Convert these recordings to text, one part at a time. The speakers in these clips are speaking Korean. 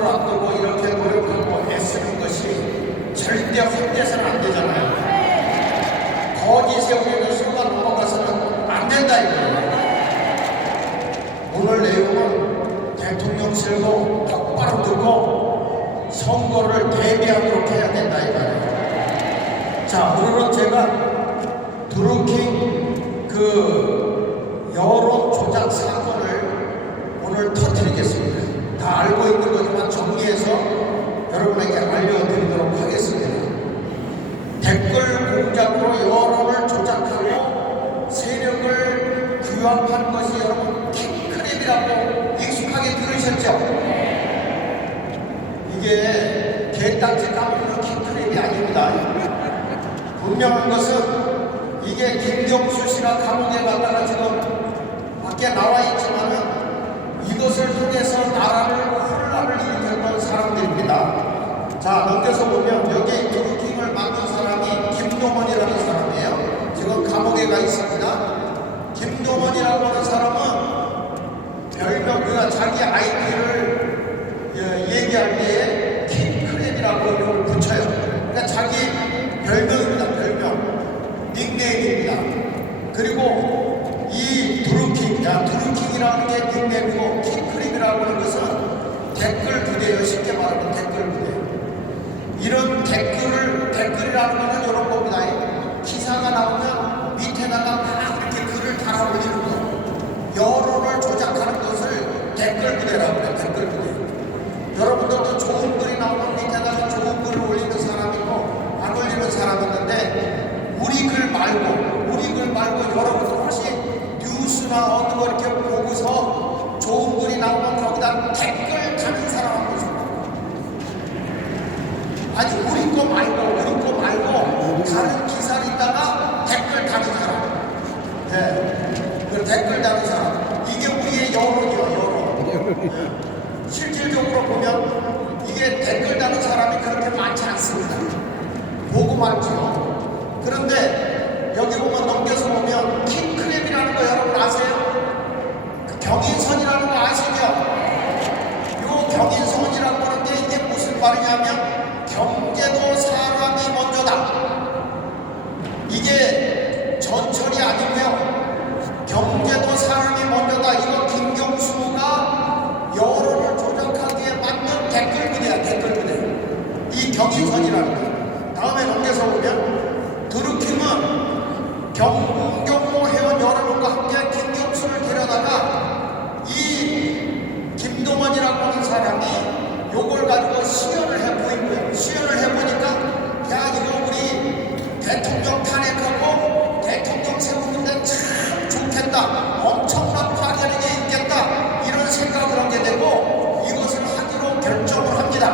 선거를 앞두고 이렇게 노력하고 애쓰는 것이 절대 헛돼서는 안 되잖아요. 거짓에 우리는 순간 넘어가서는 안 된다 이거예요. 오늘 내용은 대통령실도 똑바로 듣고 선거를 대비하도록 해야 된다 이거예요. 자, 오늘은 제가 드루킹 그 여론 조작 사건을 오늘 터뜨리겠습니다. 다 알고 있는 거지만 정리해서 여러분에게 알려드리도록 하겠습니다. 댓글 공작으로 여론을 조작하고 세력을 규합한 것이 여러분 킹크랩이라고 익숙하게 들으셨죠? 이게 개딱지 까먹는 킹크랩이 아닙니다. 분명한 것은 이게 김경수 씨가 감옥에 갔다가 지금 밖에 나와 있지만은 이것을 통해서 나라를 혼란을 일으켰던 사람들입니다. 자, 넘겨서 보면 여기 드루킹을 만든 사람이 김동원이라는 사람이에요. 지금 감옥에 가 있습니다. 김동원이라고 하는 사람은 별명, 그가 자기 아이디를 얘기할 때에 킹크랩이라고 이름을 붙여요. 그러니까 자기 별명입니다. 별명, 닉네임입니다. 그리고 이 드루킹이라는 게 닉네임이고 킹크랩이라고 하는 것은 댓글 부대예요. 쉽게 말하면 댓글 부대. 이런 댓글이라는 것은 이런 겁니다. 기사가 나오면 밑에다가 막 이렇게 글을 달아올리는 거. 여론을 조작하는 것을 댓글 부대라고 해요. 댓글 부대. 여러분들도 좋은 글이 나오면 밑에다가 좋은 글을 올리는 사람이 있고 안 올리는 사람이 있는데 우리 글 말고 여러분들 혹시 뉴스나 어떤 거 이렇게 보고서 좋은 글이 나오면 거기다 댓글 다는 사람 한 번씩 아니 우리 거 말고 다른 기사를 있다가 댓글 다는 사람, 네, 그 댓글 다는 사람, 이게 우리의 여론이요, 여론. 실질적으로 보면 이게 댓글 다는 사람이 그렇게 많지 않습니다. 보고 말죠. 그런데 여기 보면 넘겨서 보면 킹크랩이라는 거 여러분 아세요? 그 경인선이라는 거 아시죠? 요 경인선이라고 하는 게 이게 무슨 말이냐면 경제도 사람이 먼저다. 이게 전철이 아니고요. 경제도 사람이 먼저다. 이거 김경수가 여론을 조작하기에 만든 댓글 부대야. 댓글 부대. 이 경인선이라는 거. 다음에 넘겨서 보면 드루킹은 경모 회원 여러분과 함께 김경수를 데려다가 이 김동원이라고 하는 사람이 요걸 가지고 시연을 해보이고요. 시연을 해보니까 야 이거 우리 대통령 탄핵하고 대통령 세우는데 참 좋겠다. 엄청난 파괴력이 있겠다. 이런 생각을 하게 되고 이것을 하기로 결정을 합니다.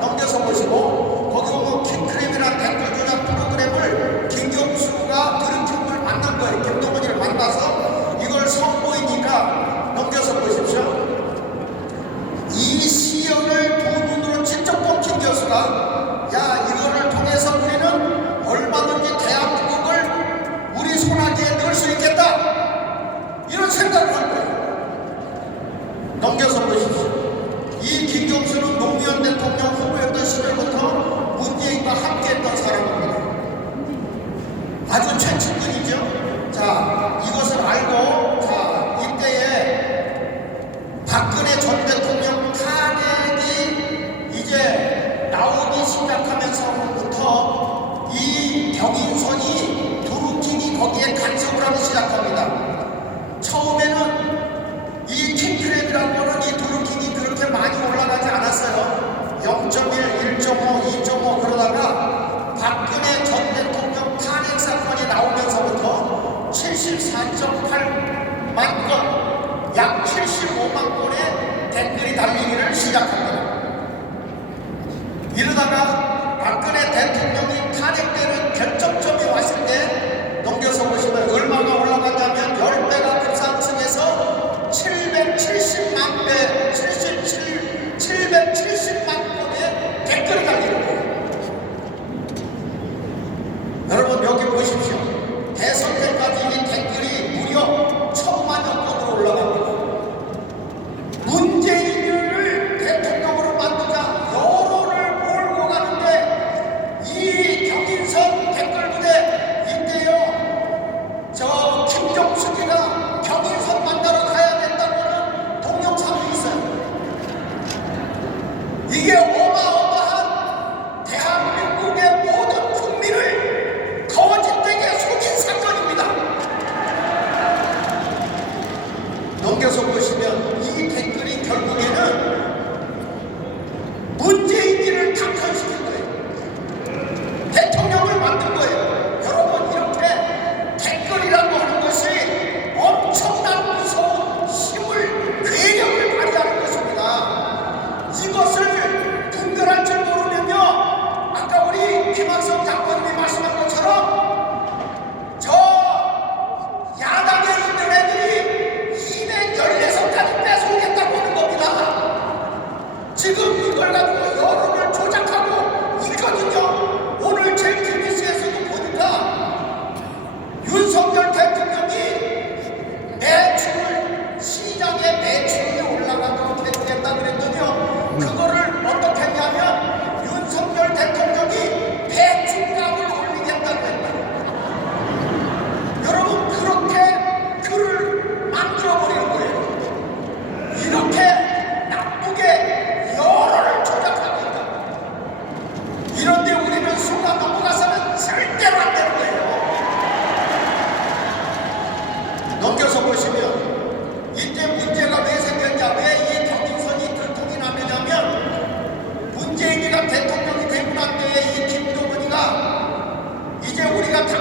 넘겨서 보시고 거기 보면 킹크랩이라는 댓글 조작 프로그램을 김경수가 드루킹을 만난 거예요. 김동원이를 만나서 이걸 선보이니까 넘겨서 보십시오. 이 시연을 두 눈으로 직접 본 김경수가 야 이거를 통해서 우리는 얼마든지 대한민국을 우리 손아귀에 넣을 수 있겠다 이런 생각을 한 거예요. 넘겨서 보십시오. 이 김경수는 노무현 대통령 후보였던 시절부터 문재인과 함께했던 사람입니다. 아주 최측근이죠. 자, 이것을 알고 자 이때에 박근혜 전 대통령 탄핵이 이제 나오기 시작하면서부터 이 경인선이 드루킹이 거기에 간섭을 하기 시작합니다. 처음에는 이 킹크랩이라고 하는 이 드루킹이 그렇게 많이 올라가지 않았어요. 0.1, 1.5, 2.5 그러다가 박근혜 전 대통령 탄핵 사건이 나오면서부터 74.8만 건, 약 75만 건의 댓글이 달리기를 시작합니다. 이러다가 박근혜 대통령이 탄핵되는 결정점이 왔을 때 넘겨서 보시면 얼마가 올라갔냐면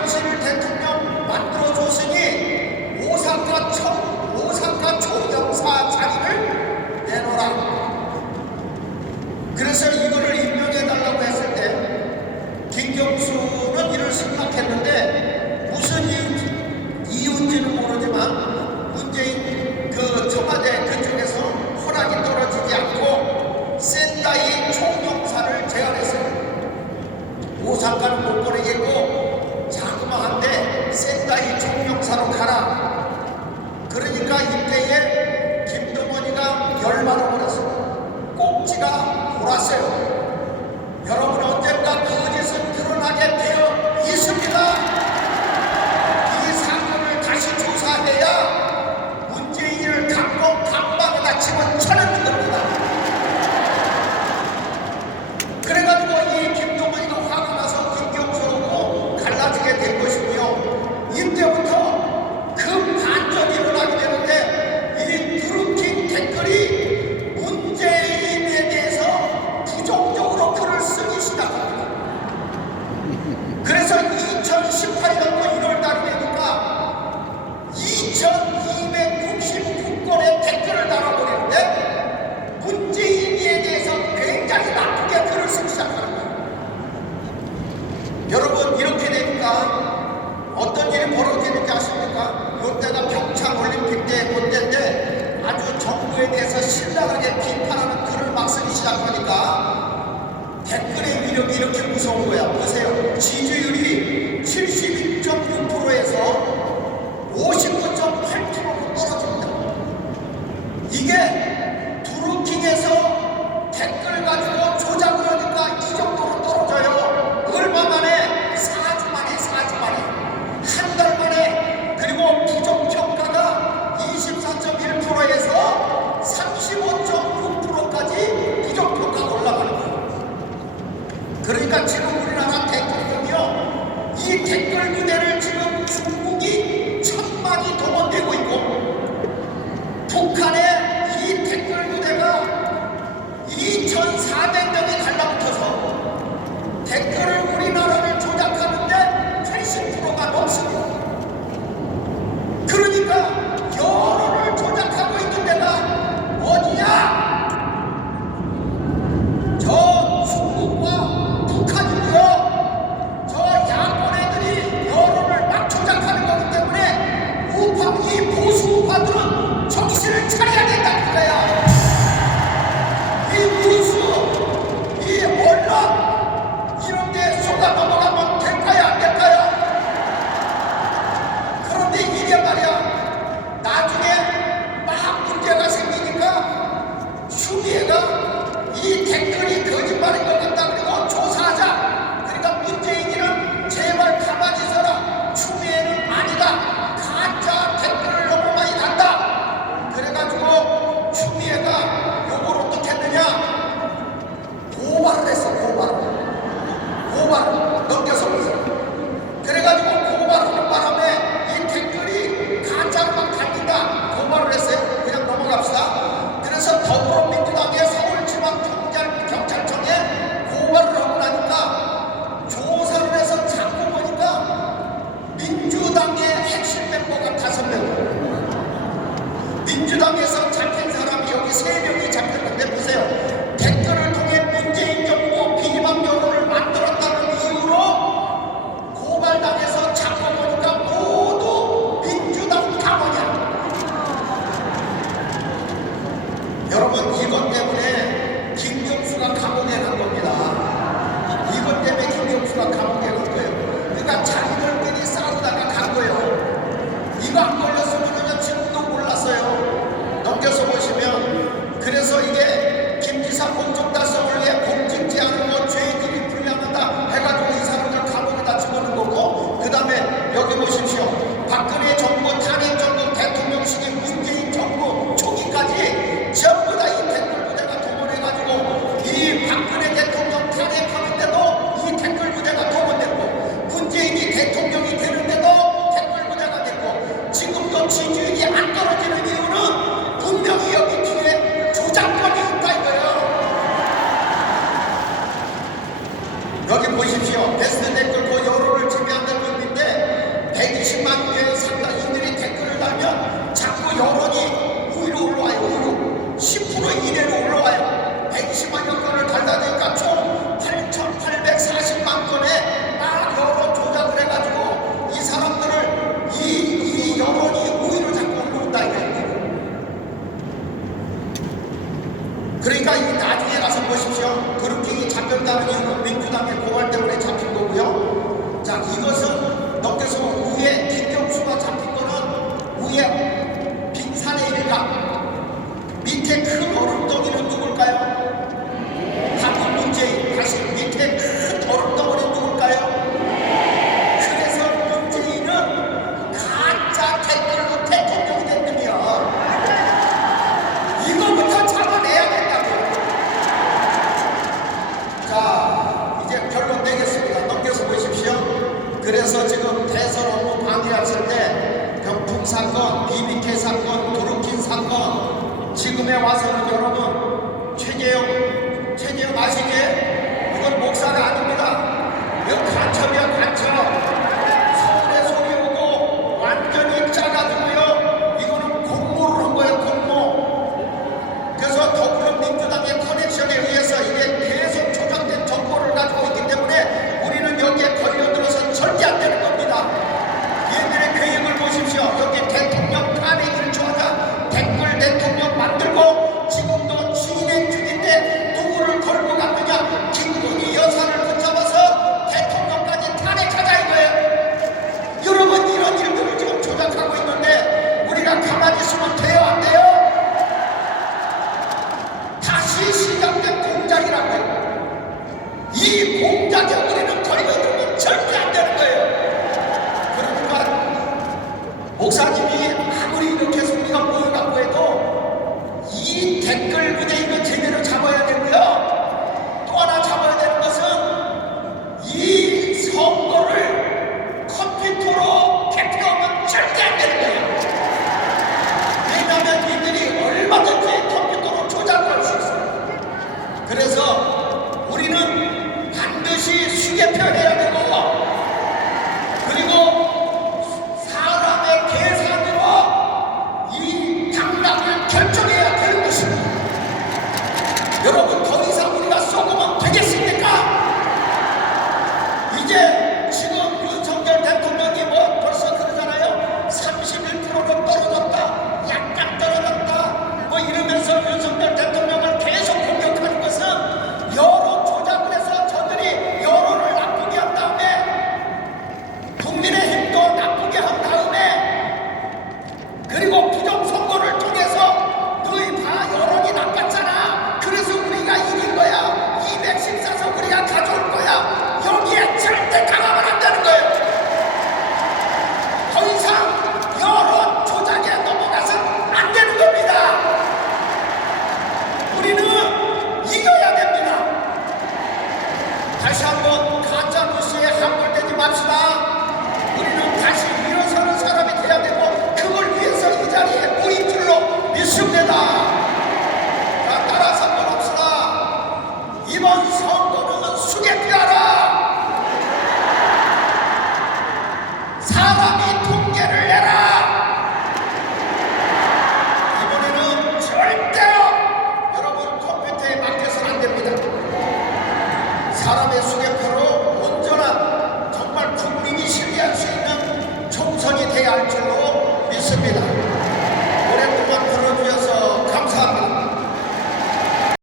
당신을 대통령 만들어줬으니 오사카 총영사 자리를 내놓으라. 그래서 이거를 임명해달라고 했을 때 김경수는 이를 생각했는데 무슨 이유인지는 모르지만 문재인 그 청와대 그쪽에서 허락이 떨어지지 않고 센다이 총영사를 제안했어요. 오사카는 못 보내겠고 자그마한데 센다이 총영사로 가라. 그러니까 이때에 김동원이가 열받아 버렸어요. 꼭지가 돌았어요. 여러분, 언젠가 거짓은 드러나게 되어 있습니다. 이 사건을 다시 조사해야 문재인을 강방에다 집어쳐넣는 겁니다. 그래가지고 이 김동원이가 화가 나서 김경수하고 갈라지게 된 것이고요. 이때부터 그 반전이 일어나게 되는데 이 드루킹 댓글이 문재인에 대해서 부정적으로 글을 쓰기 시작합니다. 그래서 2018년도 1월달이 되니까 2269건의 댓글을 달아버리는데 문재인에 대해서 굉장히 나쁘게 글을 쓰기 시작하는 거예요. 여러분, 이렇게 되니까 어떤 일이 벌어지는지 아십니까? 이때가 평창올림픽 때 그때인데 아주 정부에 대해서 신랄하게 비판하는 글을 막 쓰기 시작하니까 댓글의 위력이 이렇게 무서운 거야. 보세요. 지지율이 71.6%에서 59.8%로 떨어집니다. 이게 드루킹에서 댓글 가지고 조작을 하니까 이 정도로 떨어져요. 얼마 만에? 4주 만에. 한 달 만에. 그리고 부정평가가 24.1%에서 35.9%까지 부정평가가 올라가는 거예요. 그러니까 지금 우리나라 대통령이요, 이 댓글 부대를 지금 중국이 1000만이 동원되고 있고 북한의 이 댓글 부대가 2400명이 달라붙어서 댓글을 우리나라를 조작하는데 80%가 넘습니다. 그러니까 여론을 조작하고 있는 데가 어디냐? 저 중국과 북한이고요. 저 야권 애들이 여론을 막 조작하는 거기 때문에 이 보수 우파들은 정신을 차려야 된다는 거야. 이 뉴스, 이 언론 이런 데 속아 넘어가면 될까요, 안 될까요? 그런데 이게 말이야, 나중에 막 문제가 생기니까 추미애가 이 댓글이 거짓말인 것 같다 그리고 조사하자. 그러니까 문재인이는 제발 가만히 있어라. 추미애는 아니다. 가짜 댓글을 너무 많이 단다. 그래가지고 추미애가 요걸 어떻게 했느냐? 고발을 했어. 고발 넘겨서 보세요. 그래가지고 고발하는 바람에 이 댓글이 가짜로 막 달린다. 고발을 했어요. 그냥 넘어갑시다. 그래서 더불어민주당의 서울지방경찰청에 고발을 하고 나니까 조사를 해서 자꾸 보니까 민주당의 핵심 멤버가 5명, 민주당에서 잡힌 사람이 여기 3명이 잡혔는데 보세요. 댓글을 통해 문재인 정부 비방 여론을 만들었다는 이유로 고발당해서 잡고 보니까 모두 민주당 당원이야. 여러분, 이것 때문에 김경수가 감옥에 간 겁니다. 이것 때문에 김경수가 감옥에 간 거예요. 그러니까 자기들끼리 싸우다가 간 거예요. 이거 안 걸렸으면 지금도 몰랐어요. 넘겨서 보시면, 그래서 이게 김지사 공적 달성을 위해 공직 제한으로 죄질이 불량하다 해가지고 이 사람들 감옥에다 집어넣은 거고, 그 다음에 여기 보십시오. 박근혜 정부 탄핵 정부 대통령 시기 문재인 정부 초기까지 전부 다 이 댓글 부대가 동원해가지고 이 박근혜 대통령 탄핵하는데도 이 댓글 부대가 동원됐고, 문재인이 대통령이 되는데도 댓글 부대가 됐고, 지금도 지지율이 안 떨어지는 이유는 분명히 여기 뒤에 조작권이 있다 이거예요. 여기 보십시오. 베스트 댓글 그 여론을 지배한다는 의미인데 대선 업무 방해했을 때 경풍 사건, BBK 사건, 도루킨 사건, 지금에 와서는 여러분 최재형 아시지? 이건 목사가 아닙니다. 이건 간첩이야, 간첩. 서울에 소리 오고 완전히 짜가지고요. 이거는 공모를 한 거예요, 공모. 그래서 더불어민주당의 커넥션에 의해서 이게 계속 조작된 정보를 가지고 있기 때문에 우리는 여기에 걸려들어서 절대 안 되는 겁니다. 얘들의 계획을 보십시오. 여기 대통령 탄핵 1초하자 댓글 대통령 만들고 지금도 진행 중인데 누구를 걸고 갔느냐? 김건희 여사를 붙잡아서 대통령까지 탄핵하자 이거예요. 여러분, 이런 일들을 지금 조작하고 있는데 우리가 가만히 있으면 돼요, 안 돼요? 다시 시작된 공작이라고요. 이 공작에 우리는 걸려들면 절대 안 되는 거예요. 그러니까 목사님이 아무리 이렇게 소리가 모여갖고 해도 이 댓글 부대 이거 제대로 잡아야 되고요. 또 하나 잡아야 되는 것은 이 선거를 컴퓨터로 개표하면 절대 안 되는 거예요. 왜냐하면 이들이 얼마든지 컴퓨터로 조작을 할 수 있어요. 그래서 우리는 반드시 수개표해야 되고, 그리고 사람의 계산으로 이 당락을 결정해야 되는 것입니다. 여러분, 더 이상 우리가 쏘고만 되겠습니까? 이제 지금 윤석열 대통령이 뭐 벌써 그러잖아요. 31%로 떨어졌다, 약간 떨어졌다 뭐 이러면서 윤석열 대통령을 계속 공격하는 것은 여론 조작을 해서 저들이 여론을 나쁘게 한 다음에 국민의힘도 나쁘게 한 다음에 그리고 부정선거를 통해서 너희 봐 여론이 나빴잖아, 그래서 우리가 이긴 거야, 214석 우리가 가져올 거야, 여기에 절대 당하면 안 되는 거예요. 더 이상 여론 조작에 넘어가서는 안 되는 겁니다. 우리는 이겨야 됩니다. 다시 한번 가짜뉴스에 함몰되지 맙시다. 우리는 다시 일어서는 사람이 돼야 되고 그걸 위해서 이 자리에 모인 줄로 믿습니다. 자, 따라서 한번 합시다. 이번 선거는 수개표하라. 사람이 통계를 내라.